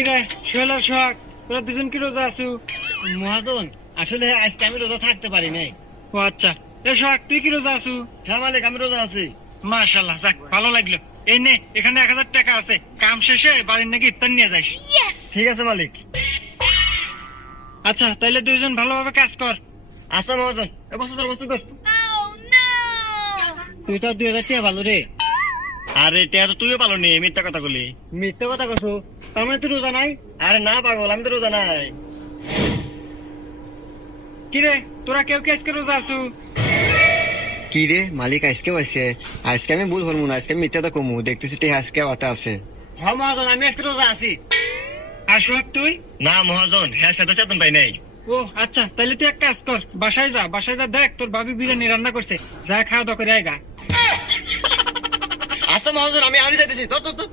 কিরে সোহেল আর সোহাগ, তোরা দুজন কি রোজা আছু? মহাজন আসলে আজকে আমি রোজা থাকতে পারি নাই। ও আচ্ছা। এ সোহাগ, তুই কি রোজা আছু? হ্যাঁ মালিক, আমি রোজা আছি। মাশাআল্লাহ, যাক ভালো লাগলো। এই নে, এখানে 1000 টাকা আছে, কাম শেষে বাড়ির নাকি ইফতার নিয়ে যাইস। ঠিক আছে মালিক। আচ্ছা, তাইলে দুইজন ভালোভাবে কাজ কর। আচ্ছা মহাজন, বস্তু ধর। তুই তো 2000 টাকা ভালো রে। আরে টিয়া তো তুইও পালো নি, মিথ্যা কথা বলি। মিথ্যা কথা কছো? তার মানে তুই রোজা নাই? আরে না পাগল, আমি তো রোজা নাই। কিরে, তোরা কেউ কি আজকে রোজা আছু? কি রে মালিক, আজকে পাইছে? আজকে আমি ভুল হলমু না, আজকে আমি মিথ্যাটা কমু, দেখতেছি তে আজকে কথা আছে। হ্যাঁ মহাজন, আমি আজকে রোজা আছি। আর সোহাগ তুই? না মহাজন, হ্যাঁ সাথে সাথে পাই নাই। ও আচ্ছা, তাইলে তুই এক কাজ কর, বাসায় যা দেখ তোর ভাবি বিরিয়ানি রান্না করছে, যা খাওয়া দাওয়া করে আয়গা। আচ্ছা মহাজন, আমি যাইতেছি। ধর।